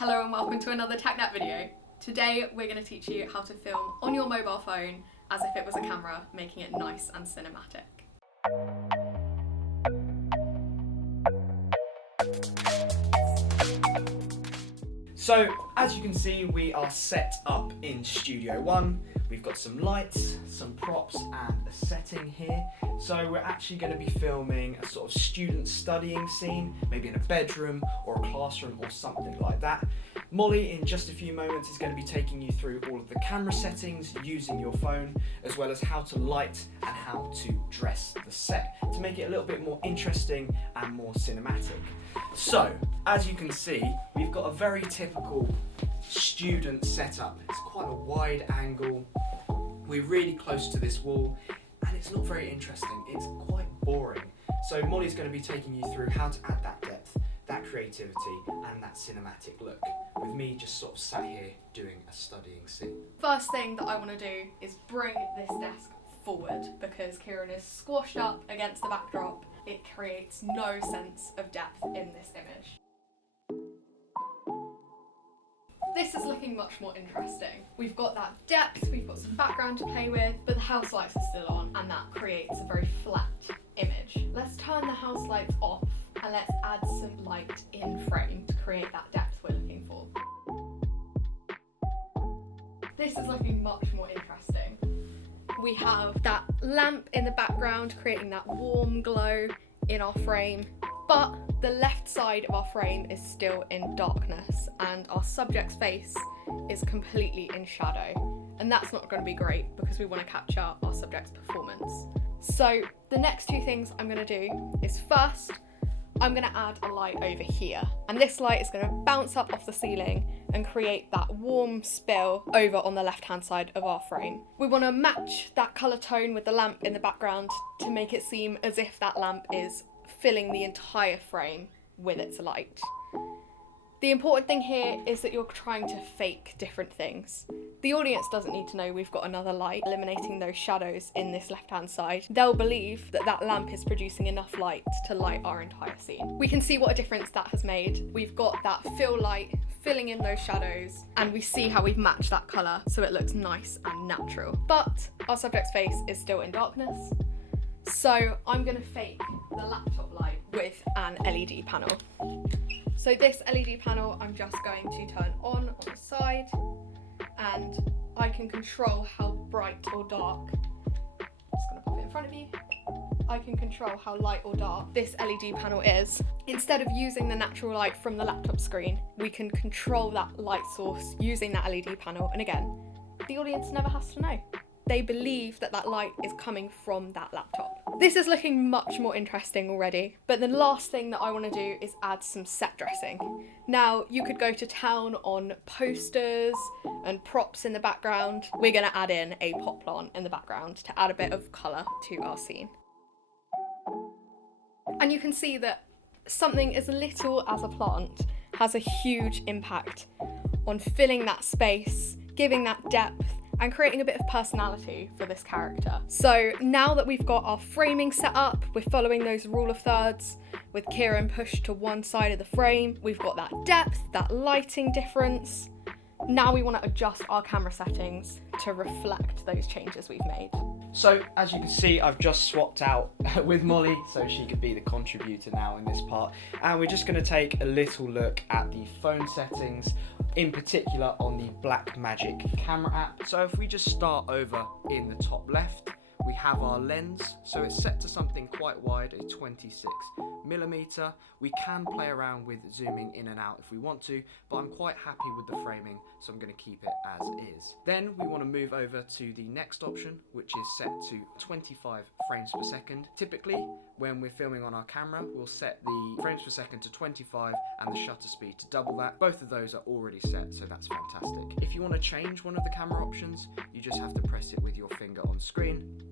Hello and welcome to another TechNet video. Today we're going to teach you how to film on your mobile phone as if it was a camera, making it nice and cinematic. So, as you can see, we are set up in Studio One. We've got some lights, some props and a setting here. So we're actually going to be filming a sort of student studying scene, maybe in a bedroom or a classroom or something like that. Molly, in just a few moments, is going to be taking you through all of the camera settings using your phone, as well as how to light and how to dress the set to make it a little bit more interesting and more cinematic. So, as you can see, we've got a very typical student setup. It's quite a wide angle. We're really close to this wall, and it's not very interesting. It's quite boring. So Molly's going to be taking you through how to add that depth, that creativity, and that cinematic look, with me just sort of sat here doing a studying scene. First thing that I want to do is bring this desk forward because Kieran is squashed up against the backdrop. It creates no sense of depth in this image. This is looking much more interesting. We've got that depth, we've got some background to play with, but the house lights are still on and that creates a very flat image. Let's turn the house lights off and let's add some light in frame to create that depth we're looking for. This is looking much more interesting. We have that lamp in the background creating that warm glow in our frame, but the left side of our frame is still in darkness and our subject's face is completely in shadow, and that's not going to be great because we want to capture our subject's performance. So the next two things I'm going to do is first, I'm going to add a light over here, and this light is going to bounce up off the ceiling and create that warm spill over on the left hand side of our frame. We want to match that colour tone with the lamp in the background to make it seem as if that lamp is filling the entire frame with its light. The important thing here is that you're trying to fake different things. The audience doesn't need to know we've got another light eliminating those shadows in this left-hand side. They'll believe that that lamp is producing enough light to light our entire scene. We can see what a difference that has made. We've got that fill light filling in those shadows, and we see how we've matched that colour so it looks nice and natural. But our subject's face is still in darkness. So I'm going to fake the laptop light with an LED panel. So this LED panel I'm just going to turn on the side, and I can control how bright or dark, just going to pop it in front of you, I can control how light or dark this LED panel is. Instead of using the natural light from the laptop screen, we can control that light source using that LED panel, and again, the audience never has to know. They believe that that light is coming from that laptop. This is looking much more interesting already, but the last thing that I want to do is add some set dressing. Now, you could go to town on posters and props in the background. We're going to add in a pot plant in the background to add a bit of colour to our scene. And you can see that something as little as a plant has a huge impact on filling that space, giving that depth, and creating a bit of personality for this character. So now that we've got our framing set up, we're following those rule of thirds with Kieran pushed to one side of the frame. We've got that depth, that lighting difference. Now we want to adjust our camera settings to reflect those changes we've made. So, as you can see, I've just swapped out with Molly so she could be the contributor now in this part. And we're just going to take a little look at the phone settings, in particular on the Blackmagic Camera App. So if we just start over in the top left, we have our lens. So it's set to something quite wide, a 26mm. We can play around with zooming in and out if we want to, but I'm quite happy with the framing, so I'm going to keep it as is. Then we want to move over to the next option, which is set to 25 frames per second. Typically, when we're filming on our camera, we'll set the frames per second to 25 and the shutter speed to double that. Both of those are already set, so that's fantastic. If you want to change one of the camera options, you just have to press it with your finger on screen,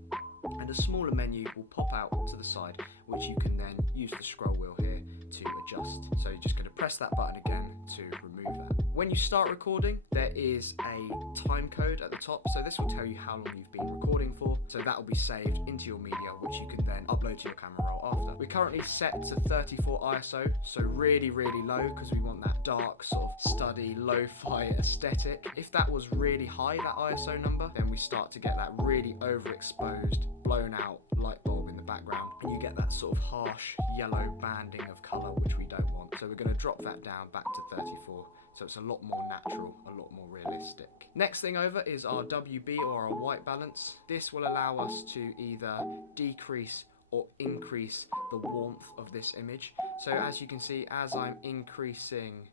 and a smaller menu will pop out to the side, which you can then use the scroll wheel here to adjust. So you're just going to press that button again to remove that. When you start recording, there is a time code at the top, so this will tell you how long you've been recording for. So that will be saved into your media, which you can then upload to your camera roll after. We're currently set to 34 ISO, so really, really low, because we want that dark sort of study, lo-fi aesthetic. If that was really high, that ISO number, then we start to get that really overexposed, blown out light bulb in the background, and you get that sort of harsh yellow banding of colour, which we don't want. So we're going to drop that down back to 34, so it's a lot more natural, a lot more realistic. Next thing over is our WB, or our white balance. This will allow us to either decrease or increase the warmth of this image. So as you can see, as I'm increasing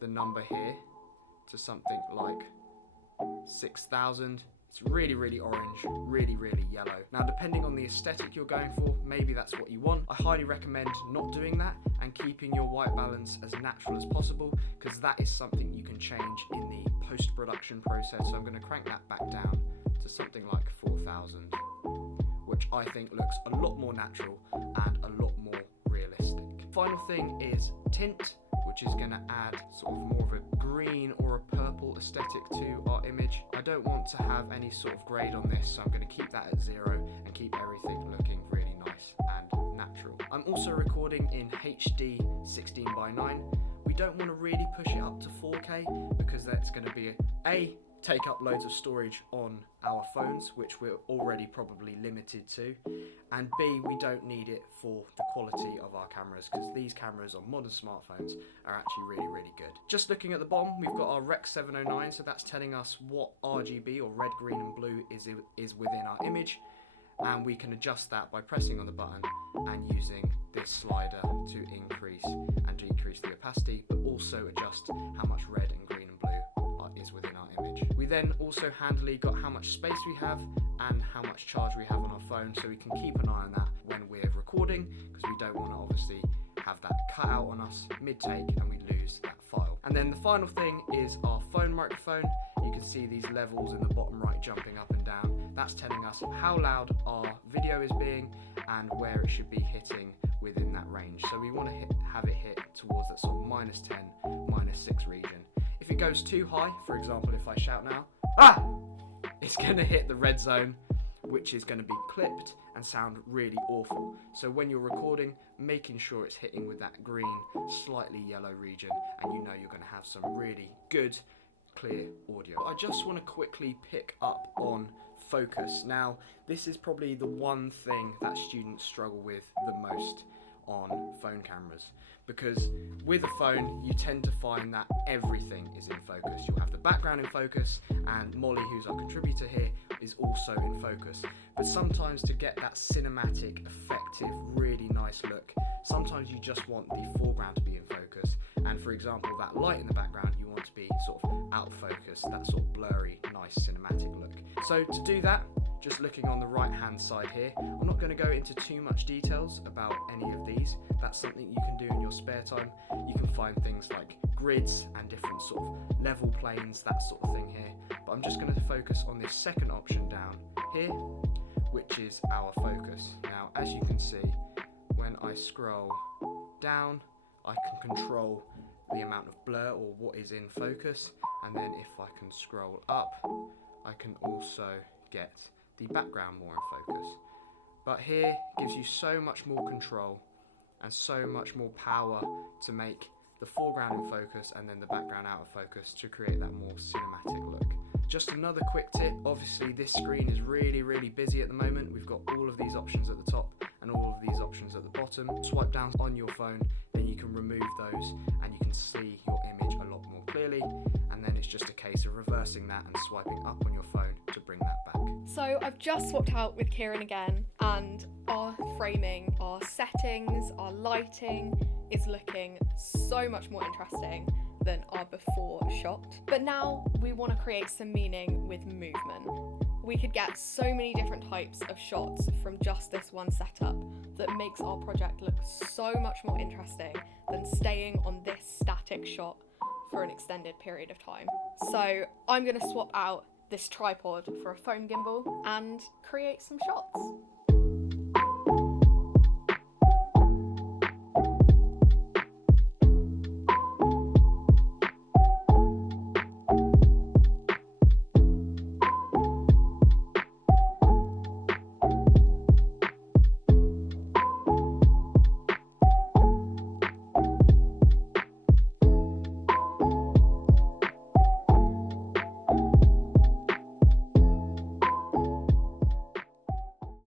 the number here to something like 6,000, it's really, really orange, really, really yellow. Now, depending on the aesthetic you're going for, maybe that's what you want. I highly recommend not doing that and keeping your white balance as natural as possible, because that is something you can change in the post-production process. So I'm going to crank that back down to something like 4,000, which I think looks a lot more natural and a lot more realistic. Final thing is tint, which is going to add sort of more of a green or a purple aesthetic to our image. I don't want to have any sort of grade on this, so I'm going to keep that at 0 and keep everything looking really nice and natural. I'm also recording in HD 16:9. We don't want to really push it up to 4K, because that's going to be take up loads of storage on our phones, which we're already probably limited to, and B, we don't need it for the quality of our cameras, because these cameras on modern smartphones are actually really, really good. Just looking at the bottom, we've got our Rec 709, so that's telling us what RGB, or red, green and blue, is within our image, and we can adjust that by pressing on the button and using this slider to increase and decrease the opacity, but also adjust how much red and green and blue is within our image. We then also handily got how much space we have and how much charge we have on our phone, so we can keep an eye on that when we're recording, because we don't want to obviously have that cut out on us mid-take and we lose that file. And then the final thing is our phone microphone. You can see these levels in the bottom right jumping up and down. That's telling us how loud our video is being and where it should be hitting within that range. So we want to have it hit towards that sort of -10, -6 region. If it goes too high, for example, if I shout now, it's going to hit the red zone, which is going to be clipped and sound really awful. So when you're recording, making sure it's hitting with that green, slightly yellow region, and you know you're going to have some really good, clear audio. I just want to quickly pick up on focus. Now, this is probably the one thing that students struggle with the most on phone cameras, because with a phone you tend to find that everything is in focus. You'll have the background in focus, and Molly, who's our contributor here, is also in focus, but sometimes to get that cinematic, effective, really nice look, sometimes you just want the foreground to be in focus, and for example that light in the background you want to be sort of out of focus, that sort of blurry, nice cinematic look. So to do that, just looking on the right hand side here, I'm not going to go into too much details about any of these. That's something you can do in your spare time. You can find things like grids and different sort of level planes, that sort of thing here. But I'm just going to focus on this second option down here, which is our focus. Now, as you can see, when I scroll down, I can control the amount of blur or what is in focus. And then if I can scroll up, I can also get the background more in focus. But here gives you so much more control and so much more power to make the foreground in focus and then the background out of focus to create that more cinematic look. Just another quick tip, obviously this screen is really, really busy at the moment. We've got all of these options at the top and all of these options at the bottom. Swipe down on your phone, then you can remove those and you can see your image a lot more clearly, and then it's just a case of reversing that and swiping up on your phone to bring that back. So I've just swapped out with Kieran again, and our framing, our settings, our lighting is looking so much more interesting than our before shot. But now we want to create some meaning with movement. We could get so many different types of shots from just this one setup that makes our project look so much more interesting than staying on this static shot for an extended period of time. So I'm going to swap out this tripod for a phone gimbal and create some shots.